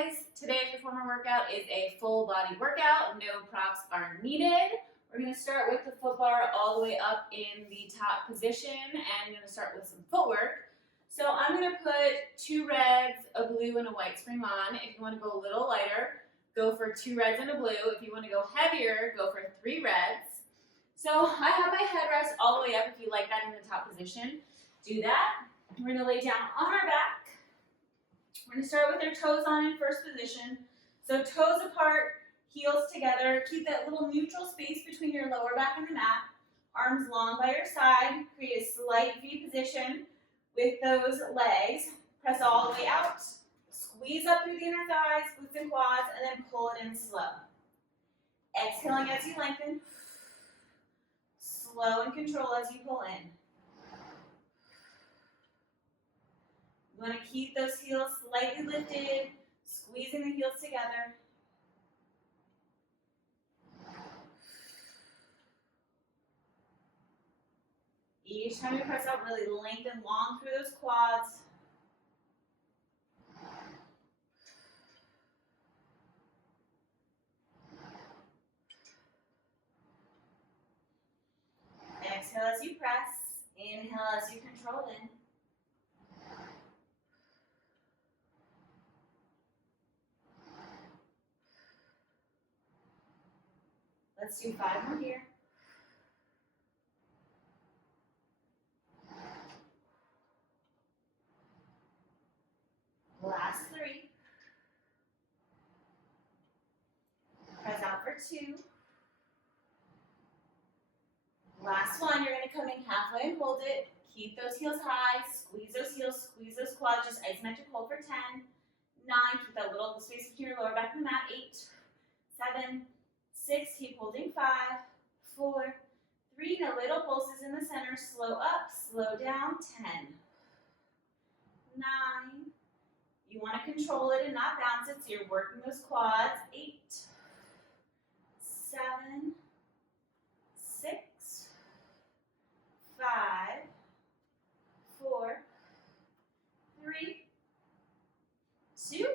guys, today's reformer workout is a full body workout. No props are needed. We're going to start with the foot bar all the way up in the top position, and I'm going to start with some footwork. So I'm going to put 2 reds, a blue, and a white spring on. If you want to go a little lighter, go for 2 reds and a blue. If you want to go heavier, go for 3 reds. So I have my headrest all the way up. If you like that in the top position, do that. We're going to lay down on our back. We're going to start with our toes on in first position. So toes apart, heels together. Keep that little neutral space between your lower back and the mat. Arms long by your side. Create a slight V position with those legs. Press all the way out. Squeeze up through the inner thighs, glutes and quads, and then pull it in slow. Exhaling as you lengthen. Slow and control as you pull in. You want to keep those heels slightly lifted, squeezing the heels together. Each time you press out, really lengthen long through those quads. Exhale as you press. Inhale as you control in. Let's do 5 more here. Last 3. Press out for 2. Last one, you're going to come in halfway and hold it. Keep those heels high. Squeeze those heels, squeeze those quads. Just isometric hold for 10. 9. Keep that little space between your lower back and the mat. 8. 7. 6, keep holding. 5, 4, 3, no little pulses in the center. Slow up, slow down. 10, 9. You want to control it and not bounce it, so you're working those quads. 8, 7, 6, 5, 4, 3, 2.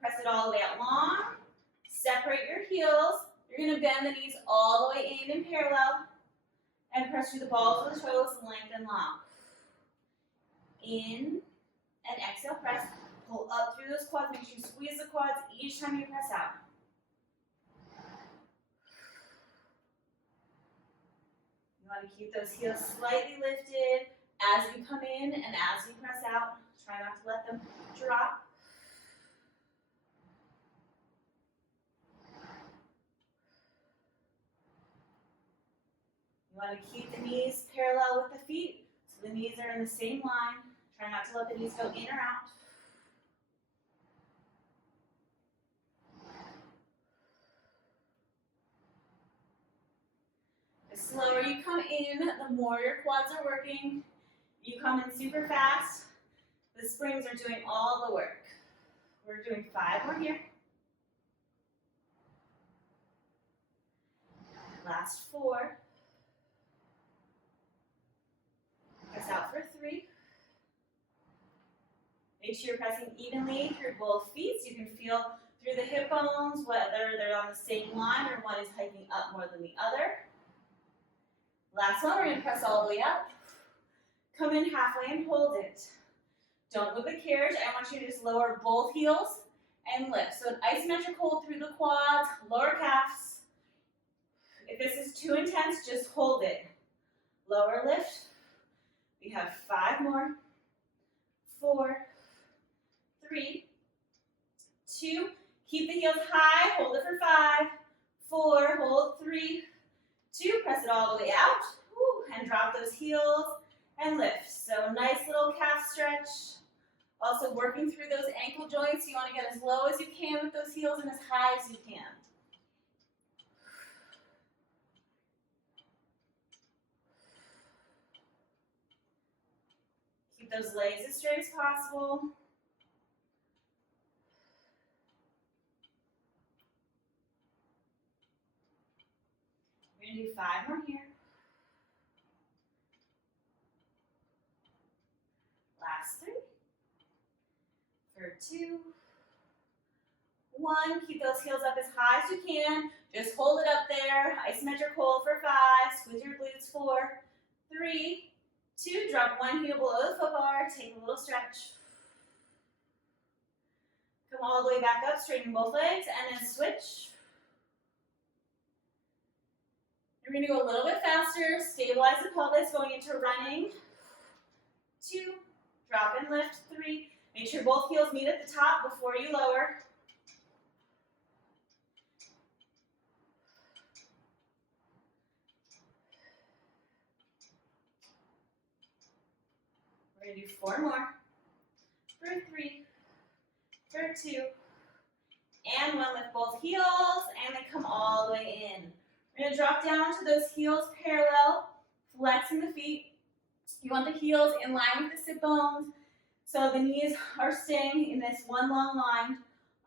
Press it all the way out long. Separate your heels. You're going to bend the knees all the way in parallel and press through the balls of the toes, lengthen long. In and exhale, press. Pull up through those quads. Make sure you squeeze the quads each time you press out. You want to keep those heels slightly lifted as you come in and as you press out. Try not to let them drop. You want to keep the knees parallel with the feet, so the knees are in the same line. Try not to let the knees go in or out. The slower you come in, the more your quads are working. You come in super fast, the springs are doing all the work. We're doing 5 more here. Last 4. Press out for 3. Make sure you're pressing evenly through both feet so you can feel through the hip bones, whether they're on the same line or one is hiking up more than the other. Last one, we're going to press all the way up. Come in halfway and hold it. Don't move the carriage. I want you to just lower both heels and lift. So an isometric hold through the quads, lower calves. If this is too intense, just hold it. Lower lift. We have 5 more. 4, 3, 2. Keep the heels high. Hold it for 5, 4. Hold 3, 2. Press it all the way out. Woo, and drop those heels and lift. So nice little calf stretch. Also working through those ankle joints. You want to get as low as you can with those heels and as high as you can. Keep those legs as straight as possible. We're going to do 5 more here. Last 3. For 2, 1. Keep those heels up as high as you can. Just hold it up there. Isometric hold for 5. Squeeze your glutes 4, 3, 2. Drop one heel below the foot bar. Take a little stretch. Come all the way back up, straighten both legs, and then switch. You're going to go a little bit faster. Stabilize the pelvis going into running. 2. Drop and lift. 3. Make sure both heels meet at the top before you lower. We're going to do 4 more. For 3, for 2, and 1. Lift both heels, and then come all the way in. We're going to drop down to those heels parallel, flexing the feet. You want the heels in line with the sit bones, so the knees are staying in this one long line.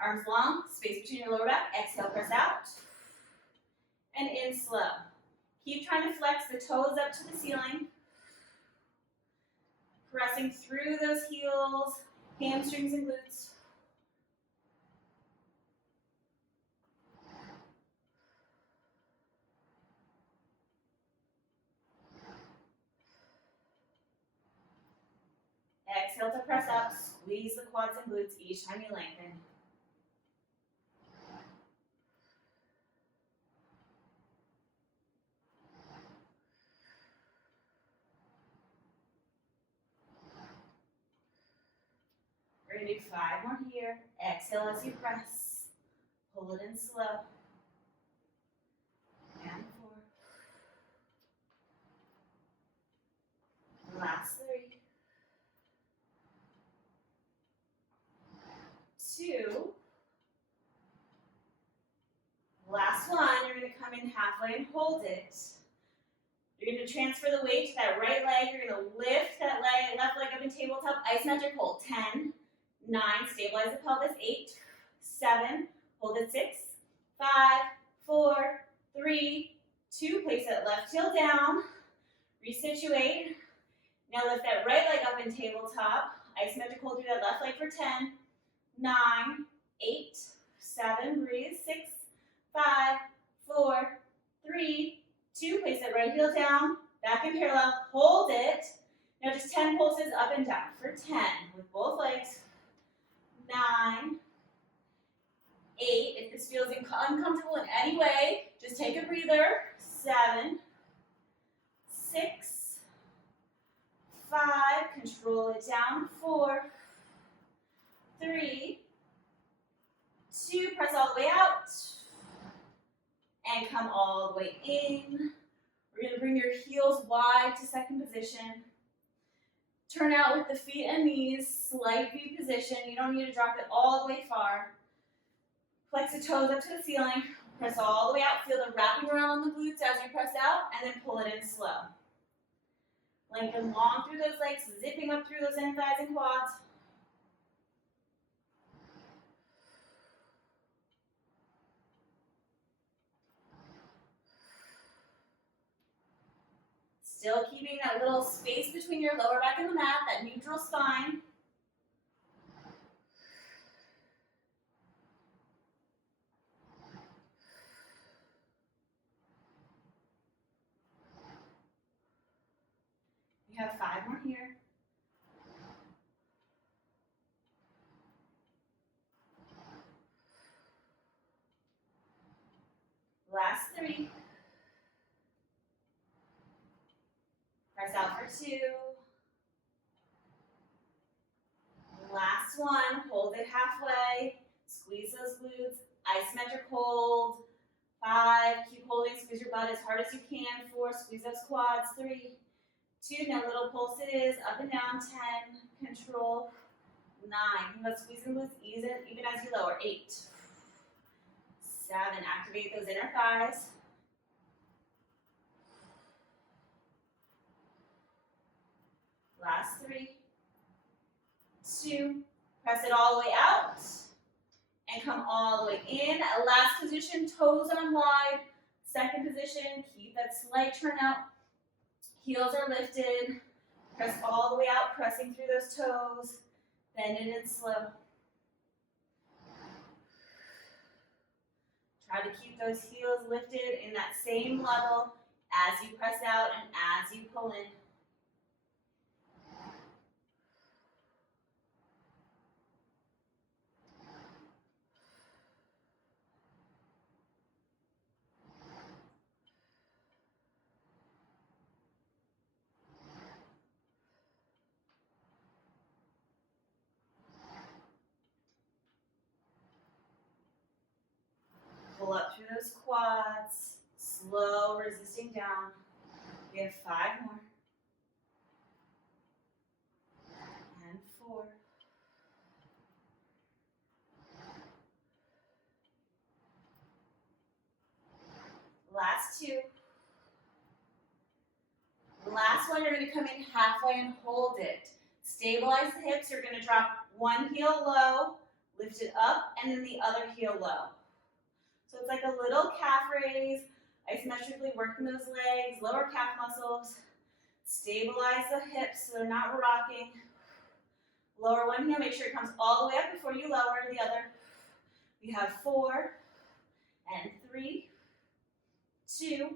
Arms long, space between your lower back. Exhale, press out, and in slow. Keep trying to flex the toes up to the ceiling. Pressing through those heels, hamstrings and glutes. Exhale to press up. Squeeze the quads and glutes each time you lengthen. We're going to do 5 more here. Exhale as you press. Pull it in slow. And 4. Last 3. 2. Last one. You're going to come in halfway and hold it. You're going to transfer the weight to that right leg. You're going to lift that leg, left leg up in tabletop. Isometric hold. 10, 9. Stabilize the pelvis. 8, 7. Hold it. 6, 5, 4, 3, 2. Place that left heel down. Resituate. Now lift that right leg up in tabletop. Isometric hold through that left leg for 10, 9, 8, 7. Breathe. 6, 5, 4, 3, 2. Place that right heel down. Back in parallel. Hold it. Now just 10 pulses up and down for 10 with both legs. 9, 8. If this feels uncomfortable in any way, just take a breather. 7, 6, 5. Control it down. 4, 3, 2. Press all the way out. And come all the way in. We're going to bring your heels wide to second position. Turn out with the feet and knees, slight V position. You don't need to drop it all the way far. Flex the toes up to the ceiling. Press all the way out. Feel the wrapping around on the glutes as you press out, and then pull it in slow. Lengthen long through those legs, zipping up through those inner thighs and quads. Still keeping that little space between your lower back and the mat, that neutral spine. We have 5 more here. Last 3. Press out for 2. Last one. Hold it halfway. Squeeze those glutes. Isometric hold. 5. Keep holding. Squeeze your butt as hard as you can. 4. Squeeze those quads. 3, 2. Now little pulse it is. Up and down. 10. Control. 9. Think about squeezing glutes even as you lower. 8. 7. Activate those inner thighs. Last 3, 2, press it all the way out, and come all the way in. Last position, toes on wide. Second position, keep that slight turn out. Heels are lifted. Press all the way out, pressing through those toes. Bend it in slow. to keep those heels lifted in that same level as you press out and as you pull in. Pull up through those quads, slow, resisting down. We have 5 more. And 4. Last 2. Last one, you're going to come in halfway and hold it. Stabilize the hips. You're going to drop one heel low, lift it up, and then the other heel low. So it's like a little calf raise, isometrically working those legs, lower calf muscles. Stabilize the hips so they're not rocking. Lower one heel, make sure it comes all the way up before you lower the other. We have 4 and 3, 2,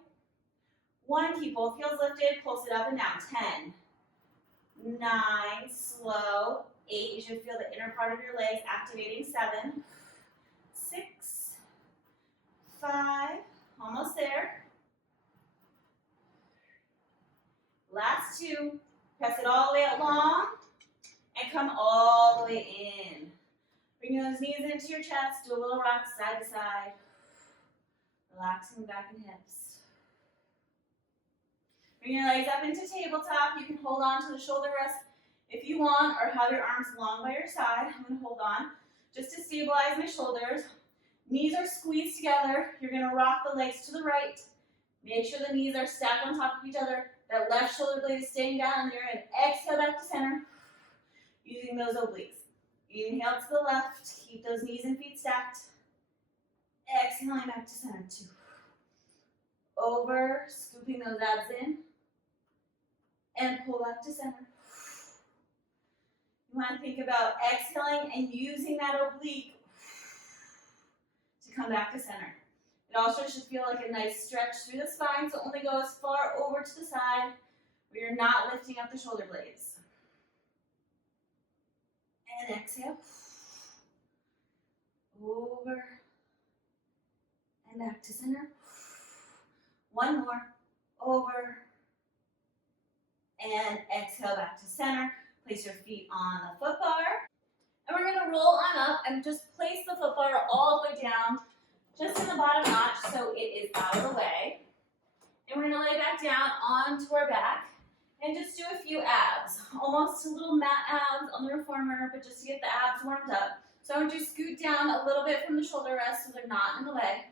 1. Keep both heels lifted, pulse it up and down. 10, 9, slow. 8, you should feel the inner part of your legs activating. 7, 6, 5, almost there. Last 2, press it all the way out long and come all the way in. Bring those knees into your chest, do a little rock side to side. Relaxing back and hips. Bring your legs up into tabletop. You can hold on to the shoulder rest if you want, or have your arms long by your side. I'm going to hold on just to stabilize my shoulders. Knees are squeezed together. You're going to rock the legs to the right. Make sure the knees are stacked on top of each other. That left shoulder blade is staying down, and you're going to exhale back to center using those obliques. Inhale to the left. Keep those knees and feet stacked. Exhaling back to center. 2. Over, scooping those abs in. And pull back to center. You want to think about exhaling and using that oblique to come back to center. It also should feel like a nice stretch through the spine, so only go as far over to the side where you're not lifting up the shoulder blades. And exhale. Over and back to center. 1 more. Over and exhale back to center. Place your feet on the foot bar. And we're going to roll on up and just place the foot bar all the way down, just in the bottom notch so it is out of the way. And we're going to lay back down onto our back and just do a few abs. Almost a little mat abs on the reformer, but just to get the abs warmed up. So I'm going to scoot down a little bit from the shoulder rest so they're not in the way.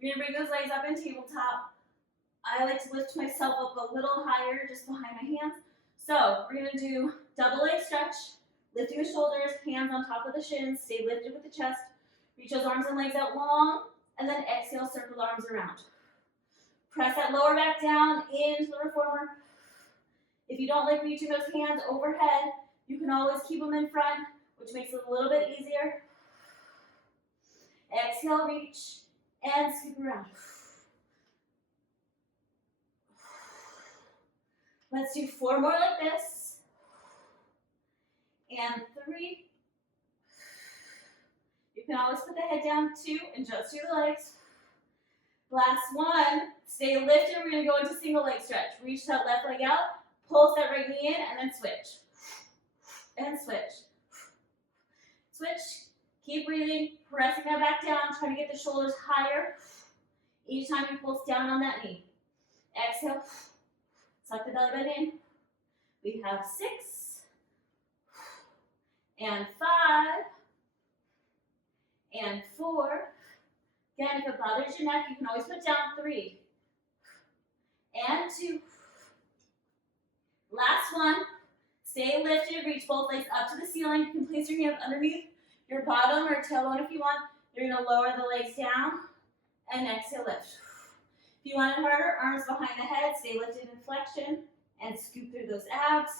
You're going to bring those legs up in tabletop. I like to lift myself up a little higher just behind my hands. So we're going to do double leg stretch, lifting the shoulders, hands on top of the shins, stay lifted with the chest. Reach those arms and legs out long, and then exhale, circle the arms around. Press that lower back down into the reformer. If you don't like reaching those hands overhead, you can always keep them in front, which makes it a little bit easier. Exhale, reach, and scoop around. Let's do 4 more like this. And 3. You can always put the head down. 2, and just do the legs. Last 1. Stay lifted. We're going to go into single leg stretch. Reach that left leg out. Pulse that right knee in, and then switch. And switch. Switch. Keep breathing. Pressing that back down. Trying to get the shoulders higher. Each time you pulse down on that knee. Exhale. Suck the belly button in. We have 6 and 5 and 4. Again, if it bothers your neck, you can always put down 3 and 2. Last one. Stay lifted. Reach both legs up to the ceiling. You can place your hands underneath your bottom or tailbone if you want. You're going to lower the legs down and exhale, lift. If you want it harder, arms behind the head, stay lifted in flexion, and scoop through those abs.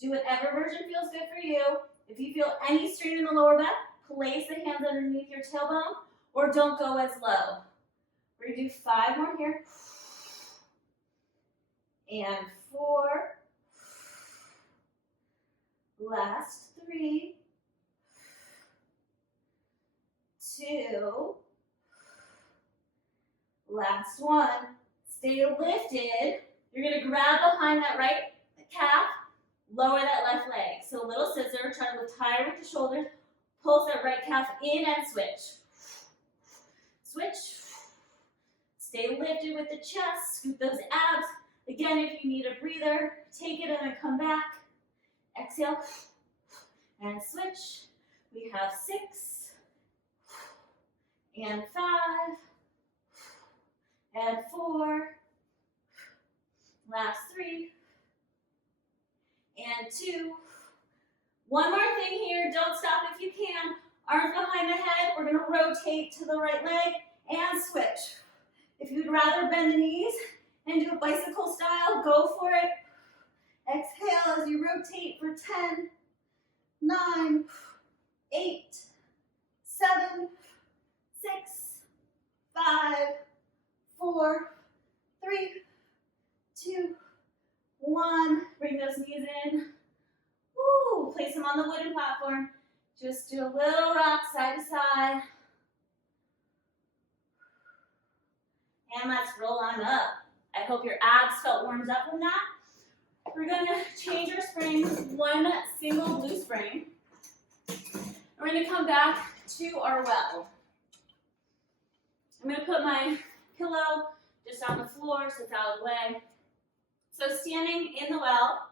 Do whatever version feels good for you. If you feel any strain in the lower back, place the hands underneath your tailbone or don't go as low. We're gonna do 5 more here. And 4. Last 3. 2. Last 1. Stay lifted. You're gonna grab behind that right calf, lower that left leg. So little scissor, try to lift higher with the shoulders, pulse that right calf in and switch. Switch. Stay lifted with the chest, scoop those abs. Again, if you need a breather, take it and then come back. Exhale and switch. We have 6 and 5 and 4. Last 3 and 2. One more thing here, don't stop if you can. Arms behind the head, we're gonna rotate to the right leg and switch. If you'd rather bend the knees and do a bicycle style, go for it. Exhale as you rotate for 10, 9, 8, 7, 6, 5, 4, 3, 2, 1. Bring those knees in. Woo! Place them on the wooden platform. Just do a little rock side to side. And let's roll on up. I hope your abs felt warmed up from that. We're going to change our spring, one single blue spring. We're going to come back to our well. I'm going to put my pillow just on the floor so it's out of the way. So standing in the well,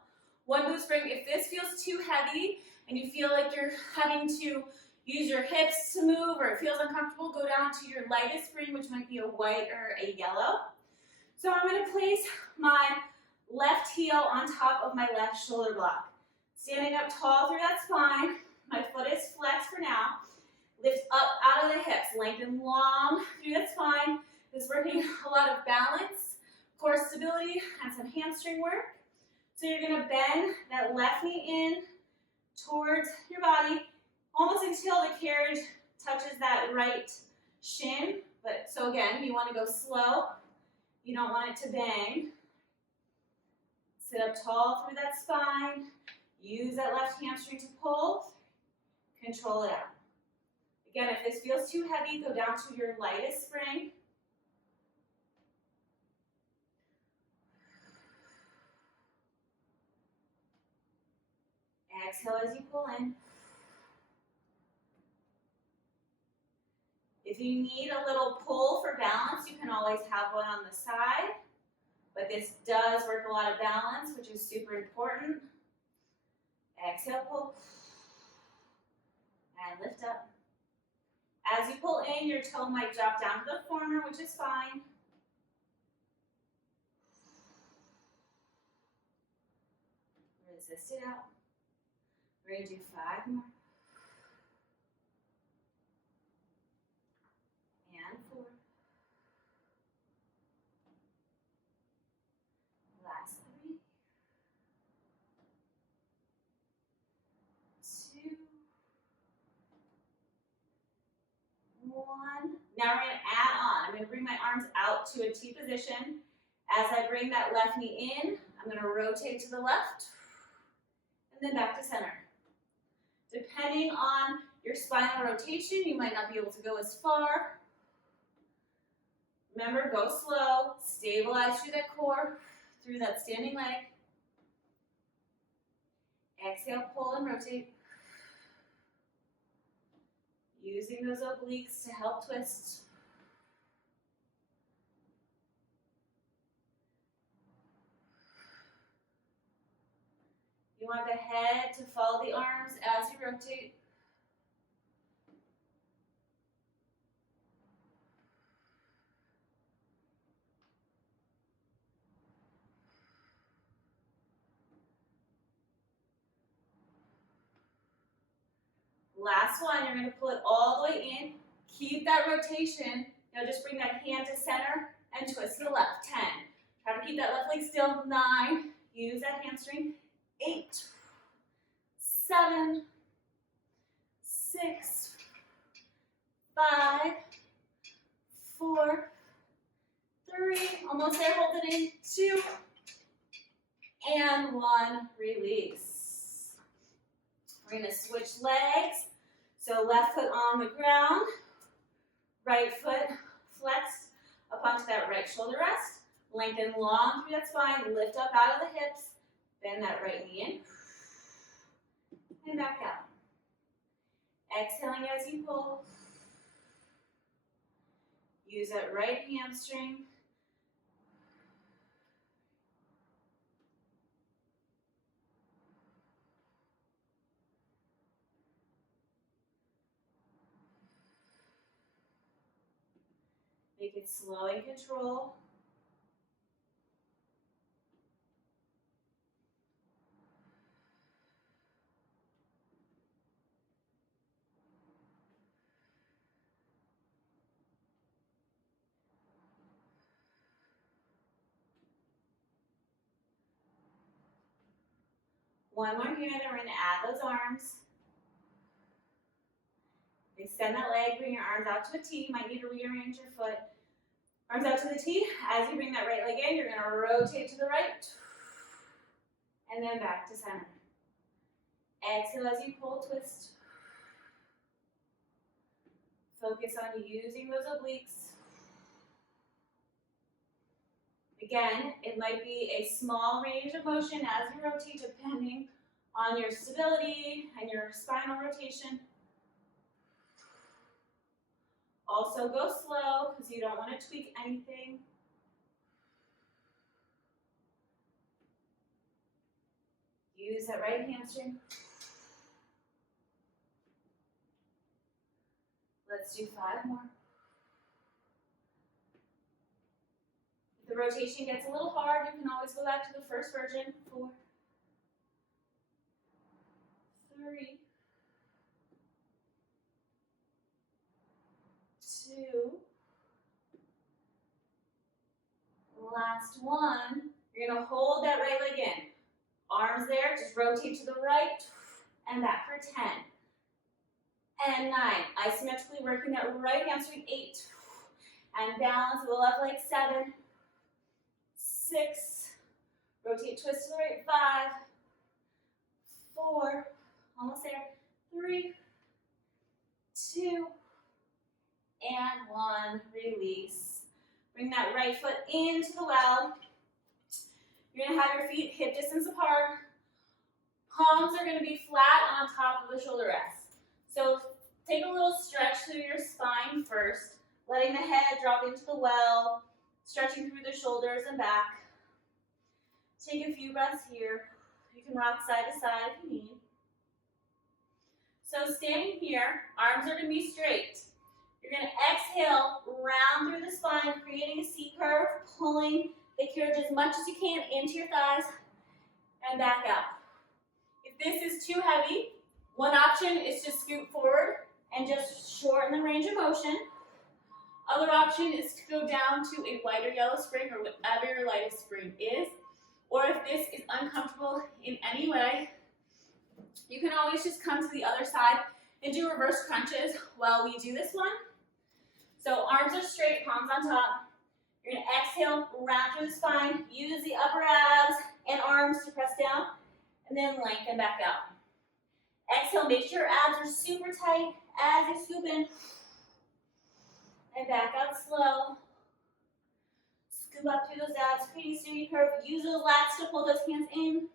one blue spring. If this feels too heavy and you feel like you're having to use your hips to move or it feels uncomfortable, go down to your lightest spring, which might be a white or a yellow. So I'm going to place my left heel on top of my left shoulder block. Standing up tall through that spine. My foot is flexed for now. Lift up out of the hips. Lengthen long through that spine. This is working a lot of balance, core stability, and some hamstring work. So you're going to bend that left knee in towards your body, almost until the carriage touches that right shin. But so again, you want to go slow. You don't want it to bang. Sit up tall through that spine. Use that left hamstring to pull. Control it out. Again, if this feels too heavy, go down to your lightest spring. Exhale as you pull in. If you need a little pull for balance, you can always have one on the side. But this does work a lot of balance, which is super important. Exhale, pull. And lift up. As you pull in, your toe might drop down to the corner, which is fine. Resist it out. We're going to do 5 more. And 4. Last 3. 2. 1. Now we're going to add on. I'm going to bring my arms out to a T position. As I bring that left knee in, I'm going to rotate to the left and then back to center. Depending on your spinal rotation, you might not be able to go as far. Remember, go slow, stabilize through that core, through that standing leg. Exhale, pull and rotate. Using those obliques to help twist. You want the head to follow the arms as you rotate. Last one, you're going to pull it all the way in. Keep that rotation. Now just bring that hand to center and twist to the left. 10. Try to keep that left leg still. 9. Use that hamstring. 8. 7. 6, 5, 4, 3, almost there, hold it in, 2, and 1, release. We're going to switch legs. So left foot on the ground, right foot flexed up onto that right shoulder rest. Lengthen long through that spine, lift up out of the hips, bend that right knee in, and back out. Exhaling as you pull. Use that right hamstring. Make it slow and control. One more here, then we're going to add those arms. Extend that leg, bring your arms out to a T. You might need to rearrange your foot. Arms out to the T. As you bring that right leg in, you're going to rotate to the right. And then back to center. Exhale as you pull, twist. Focus on using those obliques. Again, it might be a small range of motion as you rotate, depending on your stability and your spinal rotation. Also go slow because you don't want to tweak anything. Use that right hamstring. Let's do 5 more. If the rotation gets a little hard, you can always go back to the first version. 4, 3, 2, last one. You're going to hold that right leg in. Arms there, just rotate to the right and back for 10. And 9. Isometrically working that right hamstring. 8. And balance with the left leg. 7. 6. Rotate, twist to the right. 5. 4. Almost there. 3. 2. And 1. Release. Bring that right foot into the well. You're going to have your feet hip distance apart. Palms are going to be flat on top of the shoulder rest. So take a little stretch through your spine first, letting the head drop into the well, stretching through the shoulders and back. Take a few breaths here. You can rock side to side if you need. So standing here, arms are going to be straight. You're going to exhale, round through the spine, creating a C curve, pulling the carriage as much as you can into your thighs and back out. If this is too heavy, one option is to scoot forward and just shorten the range of motion. Other option is to go down to a wider yellow spring or whatever your lightest spring is. Or if this is uncomfortable in any way, you can always just come to the other side and do reverse crunches while we do this one. So arms are straight, palms on top. You're going to exhale, round through the spine, use the upper abs and arms to press down, and then lengthen back out. Exhale, make sure your abs are super tight as you scoop in, and back out slow. Scoop up through those abs, creating a C curve. Use those lats to pull those hands in.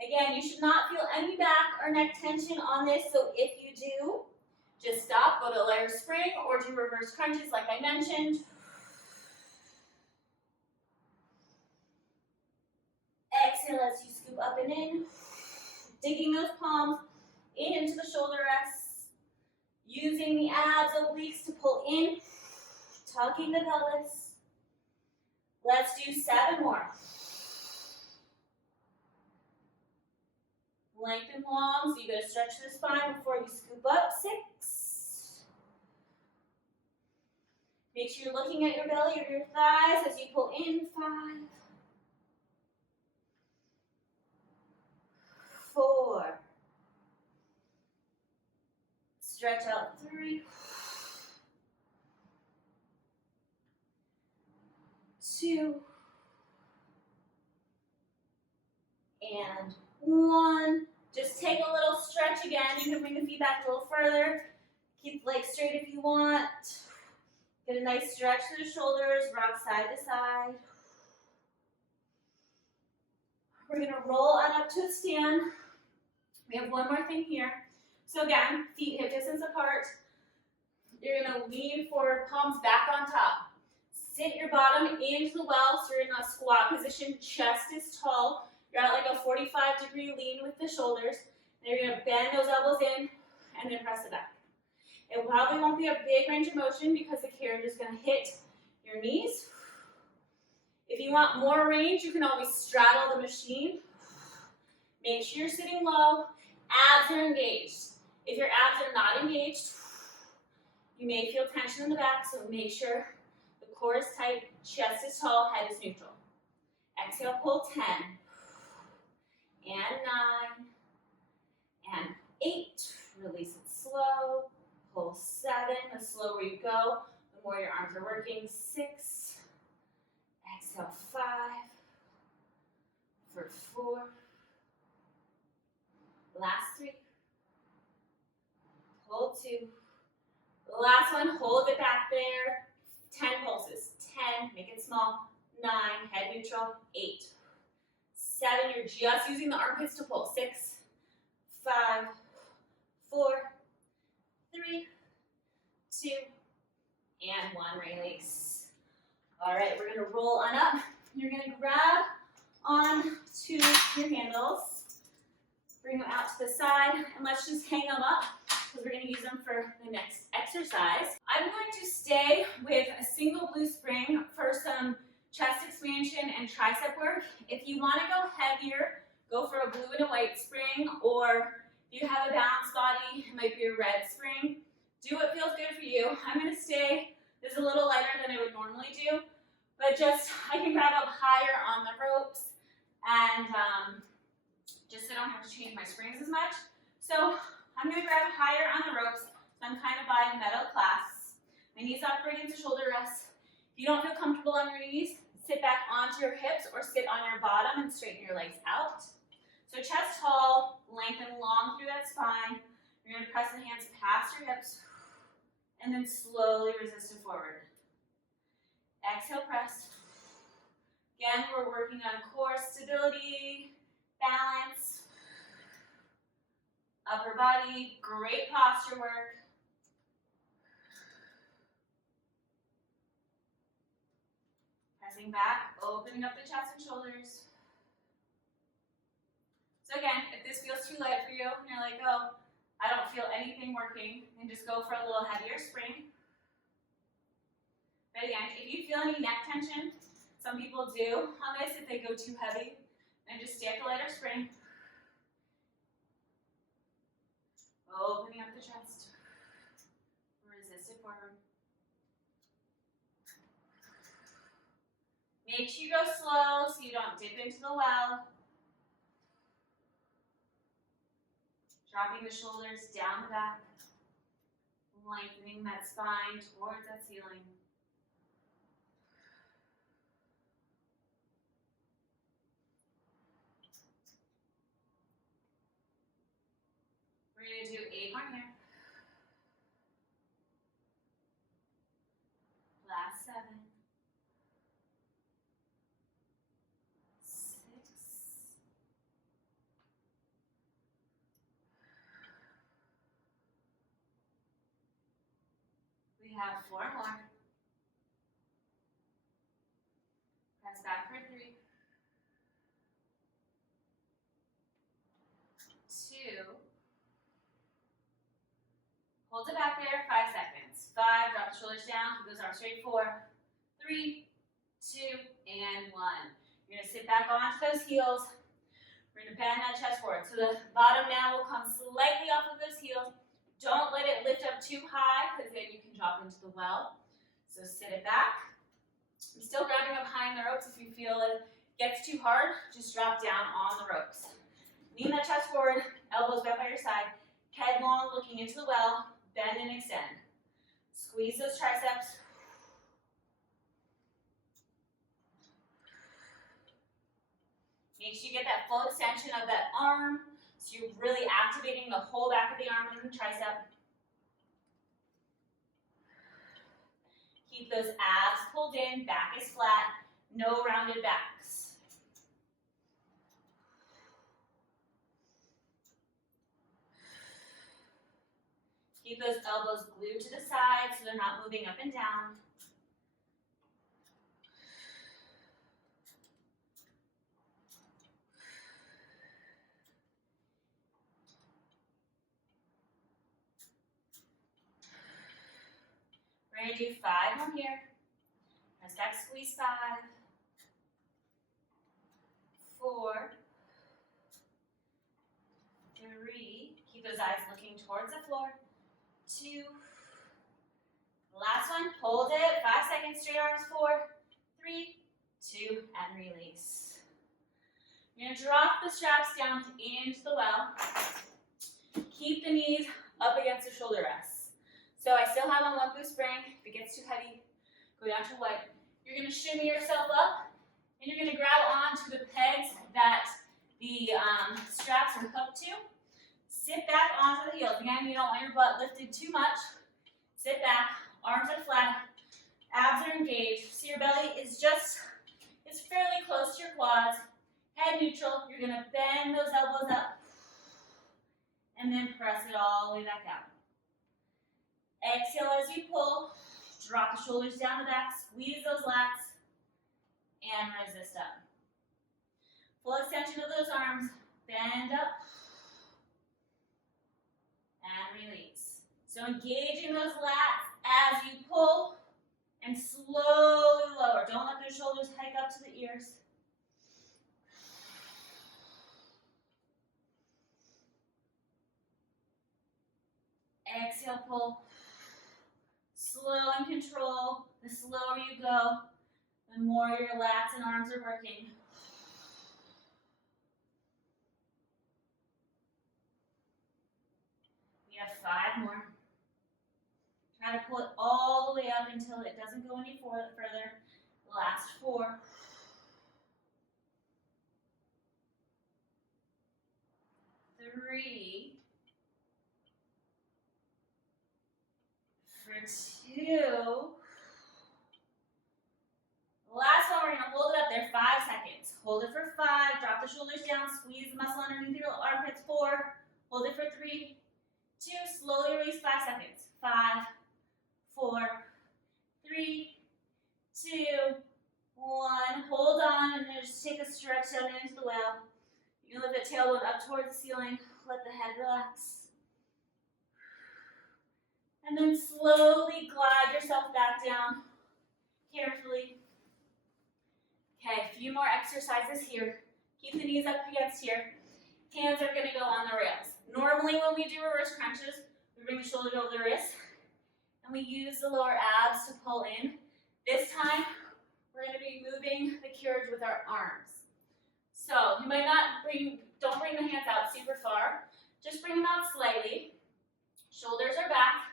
Again, you should not feel any back or neck tension on this, so if you do, just stop, go to a lighter spring, or do reverse crunches like I mentioned. Exhale as you scoop up and in, digging those palms into the shoulder rests, using the abs, obliques to pull in, tucking the pelvis. Let's do 7 more. Lengthen long, so you gotta stretch the spine before you scoop up. 6. Make sure you're looking at your belly or your thighs as you pull in. 5. 4. Stretch out 3. 2. And 1. Just take a little stretch again. You can bring the feet back a little further. Keep the legs straight if you want. Get a nice stretch through the shoulders, rock side to side. We're going to roll on up to a stand. We have one more thing here. So again, feet hip distance apart. You're going to lean forward, palms back on top. Sit your bottom into the well, so you're in a squat position, chest is tall. You're at like a 45-degree lean with the shoulders. Then you're going to bend those elbows in and then press it back. It probably won't be a big range of motion because the carriage is going to hit your knees. If you want more range, you can always straddle the machine. Make sure you're sitting low. Abs are engaged. If your abs are not engaged, you may feel tension in the back, so make sure the core is tight, chest is tall, head is neutral. Exhale, pull 10, and 9, and 8. Release it slow. Pull 7. The slower you go, the more your arms are working. 6. Exhale, 5. For 4. Last 3. Pull 2. Last one, hold it back there. 10 pulses. 10, make it small. 9, head neutral. 8. 7, you're just using the armpits to pull. 6, 5, 4, 3, 2, and 1. Release. All right, we're going to roll on up. You're going to grab on to your handles. Bring them out to the side, and let's just hang them up because we're going to use them for the next exercise. I'm going to stay with a single blue spring for some chest expansion and tricep work. If you want to go heavier, go for a blue and a white spring, or if you have a balanced body, it might be a red spring. Do what feels good for you. I'm going to stay, this is a little lighter than I would normally do, but just, I can grab up higher on the ropes, and just so I don't have to change my springs as much. So I'm going to grab higher on the ropes, so I'm kind of by metal clasps. My knees up against the shoulder rest. If you don't feel comfortable on your knees, sit back onto your hips or sit on your bottom and straighten your legs out. So chest tall, lengthen long through that spine. You're going to press the hands past your hips and then slowly resist it forward. Exhale, press. Again, we're working on core stability, balance, upper body, great posture work. Pressing back, opening up the chest and shoulders. So again, if this feels too light for you and you're like, oh, I don't feel anything working, then just go for a little heavier spring. But again, if you feel any neck tension, some people do on this if they go too heavy, then just stay at the lighter spring. Opening up the chest. Resist it forward. Make sure you go slow so you don't dip into the well. Dropping the shoulders down the back. Lengthening that spine towards that ceiling. We're going to do 8 more here. Last 7. 6. We have 4 more. Press back for 3. 2. Hold it back there, 5 seconds. 5, drop the shoulders down, keep those arms straight. 4, 3, 2, and 1. You're gonna sit back onto those heels. We're gonna bend that chest forward. So the bottom now will come slightly off of those heels. Don't let it lift up too high because then you can drop into the well. So sit it back. I'm still grabbing up high in the ropes. If you feel it gets too hard, just drop down on the ropes. Lean that chest forward, elbows back by your side, head long, looking into the well, bend and extend. Squeeze those triceps. Make sure you get that full extension of that arm, so you're really activating the whole back of the arm and the tricep. Keep those abs pulled in, back is flat, no rounded backs. Keep those elbows glued to the side so they're not moving up and down. We're going to do 5 more here. Press back, squeeze 5, 4, 3. Keep those eyes looking towards the floor. 2. Last one. Hold it. 5 seconds. Straight arms. 4, 3, 2, and release. You're going to drop the straps down into the well. Keep the knees up against the shoulder rests. So I still have on 1 boost spring. If it gets too heavy, go down to white. You're going to shimmy yourself up, and you're going to grab onto the pegs that the straps are hooked to. Sit back onto the heels. Again, you don't want your butt lifted too much. Sit back, arms are flat, abs are engaged. So your belly is fairly close to your quads. Head neutral. You're going to bend those elbows up, and then press it all the way back out. Exhale as you pull. Drop the shoulders down the back, squeeze those lats, and resist up. Full extension of those arms, bend up, and release. So engaging those lats as you pull, and slowly lower. Don't let those shoulders hike up to the ears. Exhale, pull. Slow and control. The slower you go, the more your lats and arms are working. We have 5 more. Try to pull it all the way up until it doesn't go any further. Last 4. 3. For 2. Last one, we're going to hold it up there 5 seconds. Hold it for 5. Drop the shoulders down. Squeeze the muscle underneath your armpits. 4. Hold it for 3, 2. Slowly release 5 seconds. 5, 4, 3, 2, 1. Hold on and then just take a stretch down into the well. You can lift the tailbone up towards the ceiling. Let the head relax. And then slowly glide yourself back down, carefully. Okay, a few more exercises here. Keep the knees up against here. Hands are gonna go on the rails. Normally when we do reverse crunches, we bring the shoulders over the wrists, and we use the lower abs to pull in. This time, we're gonna be moving the carriage with our arms. So you might not don't bring the hands out super far, just bring them out slightly. Shoulders are back.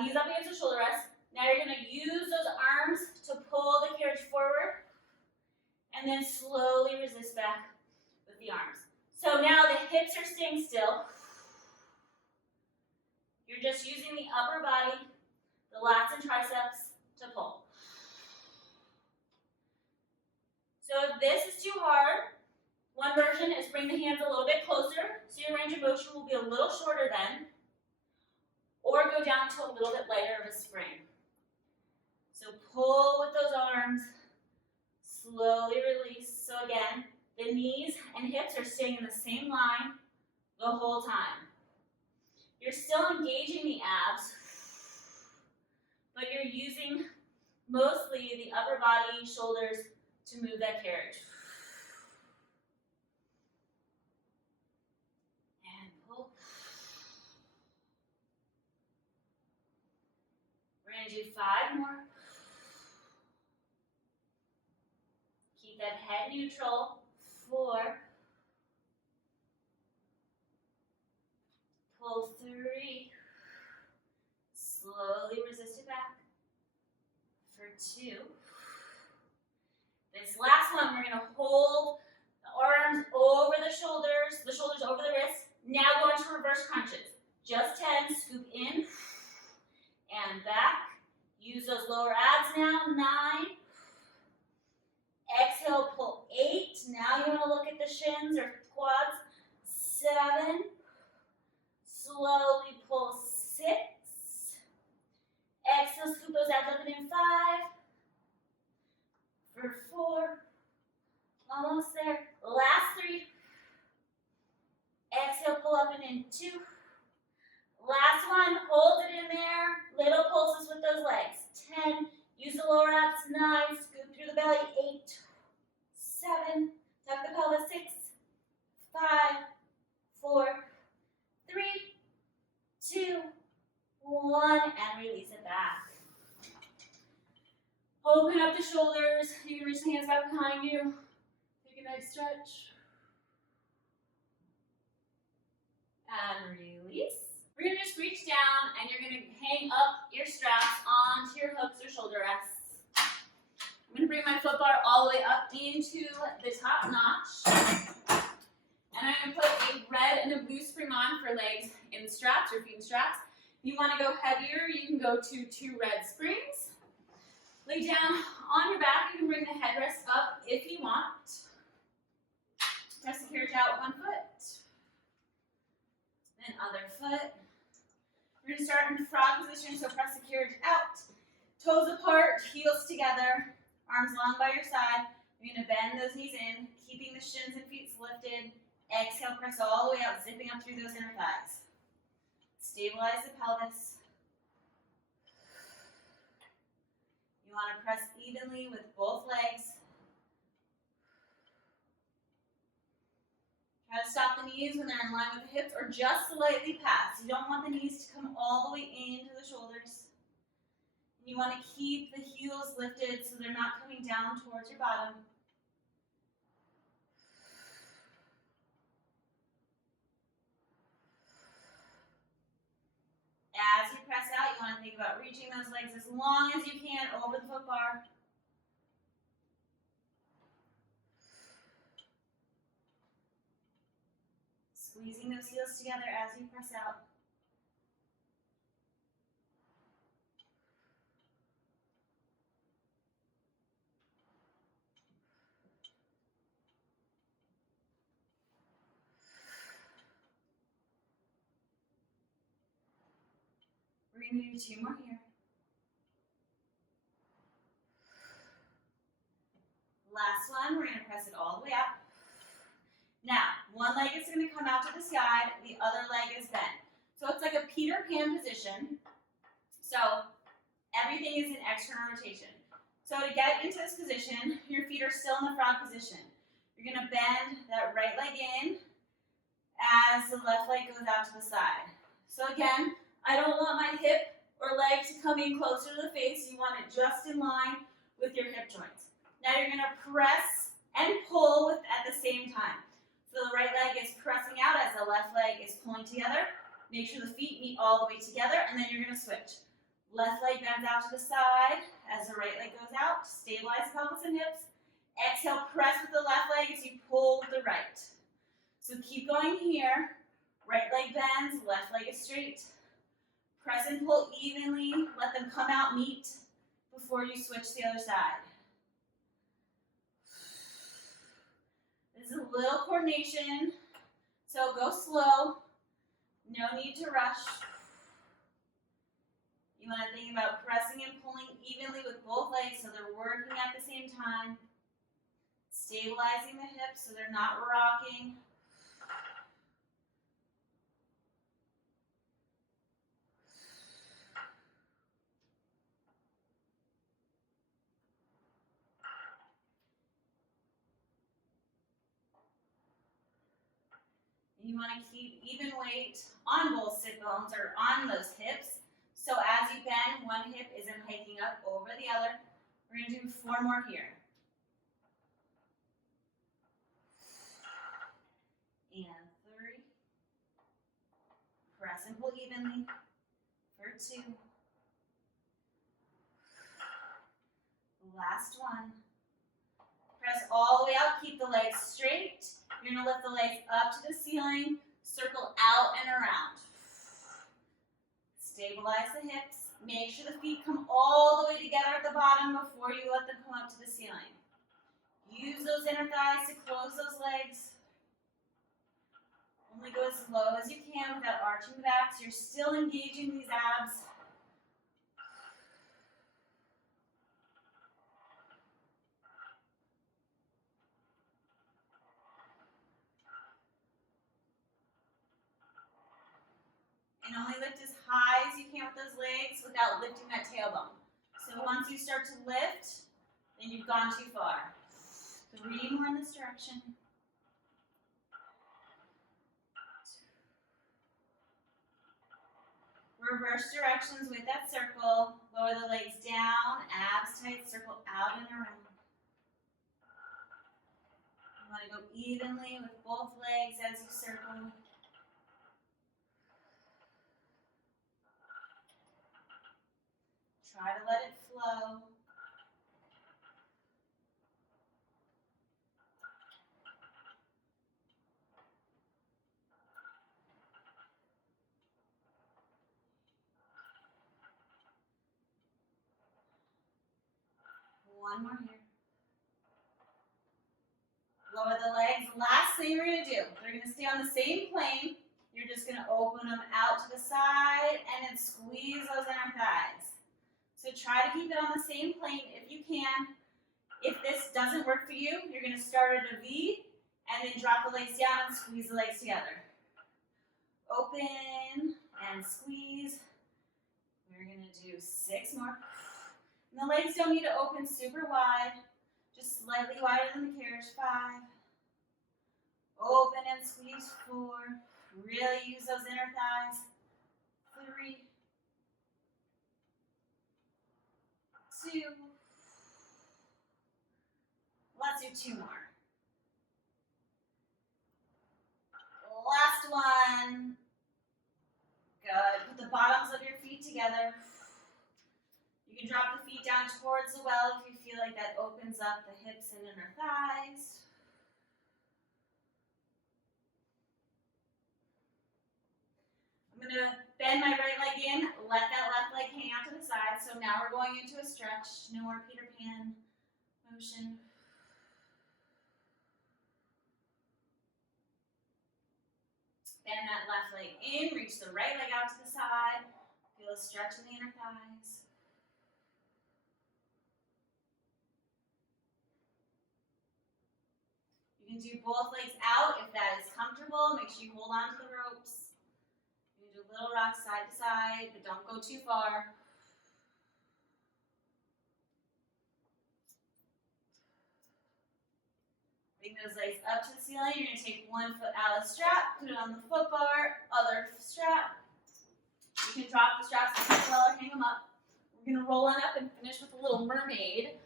Knees up against the shoulder rest. Now you're going to use those arms to pull the carriage forward, and then slowly resist back with the arms. So now the hips are staying still. You're just using the upper body, the lats and triceps to pull. So if this is too hard, one version is bring the hands a little bit closer, so your range of motion will be a little shorter then. Or go down to a little bit lighter of a spring. So pull with those arms, slowly release. So again, the knees and hips are staying in the same line the whole time. You're still engaging the abs, but you're using mostly the upper body, shoulders to move that carriage. And pull. We're going to do 5 more. Keep that head neutral. 4, Pull 3. Slowly resist it back. For 2. This last one, we're going to hold the arms over the shoulders over the wrists. Now go into reverse crunches. Just 10, scoop in and back. Use those lower abs now. 9. Exhale, pull 8. Now you want to look at the shins or quads. 7. Slowly pull 6. Exhale, scoop those abs up and in. 5. For 4. Almost there. Last 3. Exhale, pull up and in. 2. Last one, hold it in there. Little pulses with those legs. 10. Use the lower abs. 9. Scoop through the belly. 8. 7. Tuck the pelvis. 6. 5. 4. 3. 2. 1. And release it back. Open up the shoulders. You can reach the hands back behind you. Take a nice stretch. And release. We're going to just reach down and you're going to hang up your straps onto your hooks or shoulder rests. I'm going to bring my foot bar all the way up into the top notch. And I'm going to put a red and a blue spring on for legs in straps or feet in straps. If you want to go heavier, you can go to 2 red springs. Lay down on your back. You can bring the headrest up if you want. Press the carriage out one foot. Then other foot. We're going to start in frog position, so press the carriage out. Toes apart, heels together, arms long by your side. You're going to bend those knees in, keeping the shins and feet lifted. Exhale, press all the way out, zipping up through those inner thighs. Stabilize the pelvis. You want to press evenly with both legs. Try to stop the knees when they're in line with the hips or just slightly past. You don't want the knees to come all the way into the shoulders. You want to keep the heels lifted so they're not coming down towards your bottom. As you press out, you want to think about reaching those legs as long as you can over the foot bar. Squeezing those heels together as you press out. We're going to do 2 more here. Last one, we're going to press it all the way up. Now, one leg is going to come out to the side, the other leg is bent. So it's like a Peter Pan position. So everything is in external rotation. So to get into this position, your feet are still in the frog position. You're going to bend that right leg in as the left leg goes out to the side. So again, I don't want my hip or leg to come in closer to the face. You want it just in line with your hip joints. Now you're going to press and pull at the same time. So the right leg is pressing out as the left leg is pulling together. Make sure the feet meet all the way together, and then you're going to switch. Left leg bends out to the side as the right leg goes out. Stabilize pelvis and hips. Exhale, press with the left leg as you pull with the right. So keep going here. Right leg bends, left leg is straight. Press and pull evenly. Let them come out, meet before you switch to the other side. This is a little coordination, so go slow. No need to rush. You want to think about pressing and pulling evenly with both legs so they're working at the same time. Stabilizing the hips so they're not rocking. You want to keep even weight on both sit bones or on those hips. So as you bend, one hip isn't hiking up over the other. We're going to do 4 more here. And 3. Press and pull evenly for 2. Last one. Press all the way out, keep the legs straight. You're gonna lift the legs up to the ceiling, circle out and around. Stabilize the hips. Make sure the feet come all the way together at the bottom before you let them come up to the ceiling. Use those inner thighs to close those legs. Only go as low as you can without arching the back, so you're still engaging these abs. And only lift as high as you can with those legs without lifting that tailbone. So once you start to lift, then you've gone too far. 3 more in this direction. Reverse directions with that circle. Lower the legs down, abs tight, circle out and around. You want to go evenly with both legs as you circle. Try to let it flow. One more here. Lower the legs. Last thing you're going to do, they're going to stay on the same plane. You're just going to open them out to the side and then squeeze those inner thighs. So try to keep it on the same plane if you can. If this doesn't work for you, you're going to start at a V and then drop the legs down and squeeze the legs together. Open and squeeze. We're going to do 6 more. And the legs don't need to open super wide, just slightly wider than the carriage. 5. Open and squeeze. 4. Really use those inner thighs. 3. 2. Let's do 2 more. Last one. Good. Put the bottoms of your feet together. You can drop the feet down towards the well if you feel like that opens up the hips and inner thighs. I'm going to bend my right leg in, let that left leg hang out to the side. So now we're going into a stretch. No more Peter Pan motion. Bend that left leg in, reach the right leg out to the side. Feel a stretch in the inner thighs. You can do both legs out if that is comfortable. Make sure you hold on to the ropes. You can do little rocks side to side, but don't go too far. Bring those legs up to the ceiling. You're going to take one foot out of the strap, put it on the foot bar, other strap. You can drop the straps well or hang them up. We're going to roll on up and finish with a little mermaid.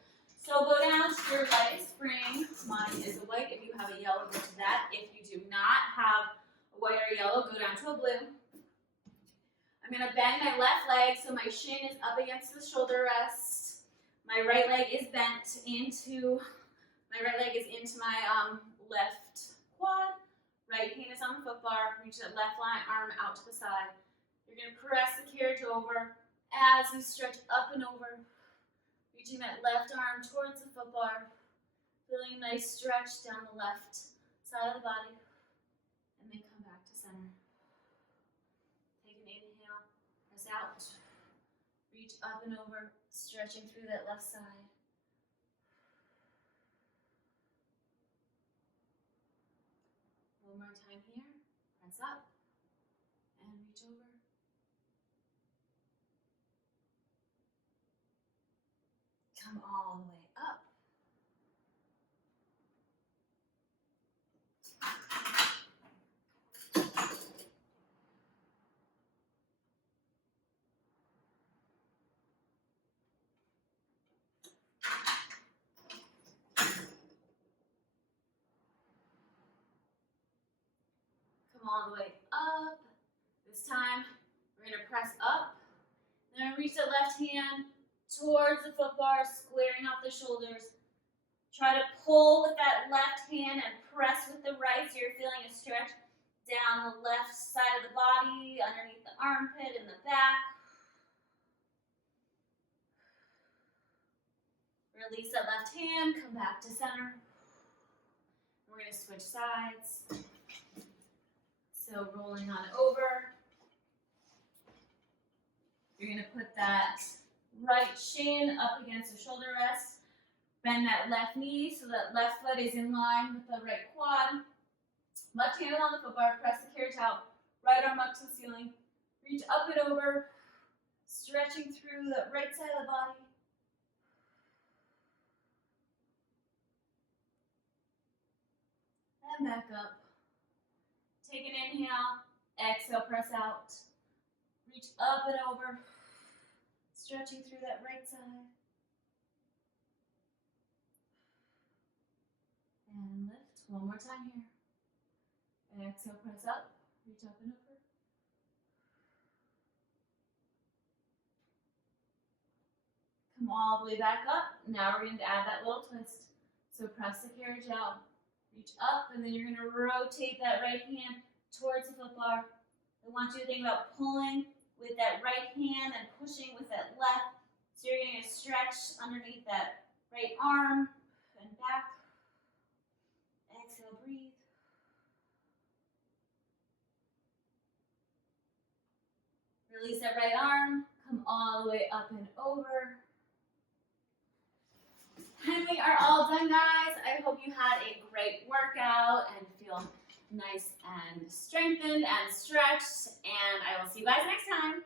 So go down to your leg spring. Mine is a white. If you have a yellow, go to that. If you do not have a white or yellow, go down to a blue. I'm going to bend my left leg so my shin is up against the shoulder rest. My right leg is bent into... My right leg is into my left quad. Right hand is on the foot bar. Reach that left arm out to the side. You're going to press the carriage over as you stretch up and over. Reaching that left arm towards the foot bar. Feeling a nice stretch down the left side of the body. And then come back to center. Take an inhale. Press out. Reach up and over. Stretching through that left side. One more time here. Press up and reach over. Come all the way up. Come all the way up. This This time, we're going to press up. Then reach the left hand towards the foot bar, squaring off the shoulders. Try to pull with that left hand and press with the right so you're feeling a stretch down the left side of the body, underneath the armpit and the back. Release that left hand, come back to center. We're going to switch sides. So rolling on over. You're going to put that right shin up against the shoulder rest. Bend that left knee so that left foot is in line with the right quad. Left hand on the foot bar, press the carriage out. Right arm up to the ceiling. Reach up and over, stretching through the right side of the body. And back up. Take an inhale, exhale, press out. Reach up and over, stretching through that right side. And lift. One more time here. Exhale, press up. Reach up and over. Come all the way back up. Now we're going to add that little twist. So press the carriage out. Reach up, and then you're going to rotate that right hand towards the foot bar. I want you to think about pulling with that right hand and pushing with that left. So you're going to stretch underneath that right arm and back. Exhale, breathe. Release that right arm. Come all the way up and over. And we are all done, guys. I hope you had a great workout and feel nice and strengthened and stretched. And I will see you guys next time.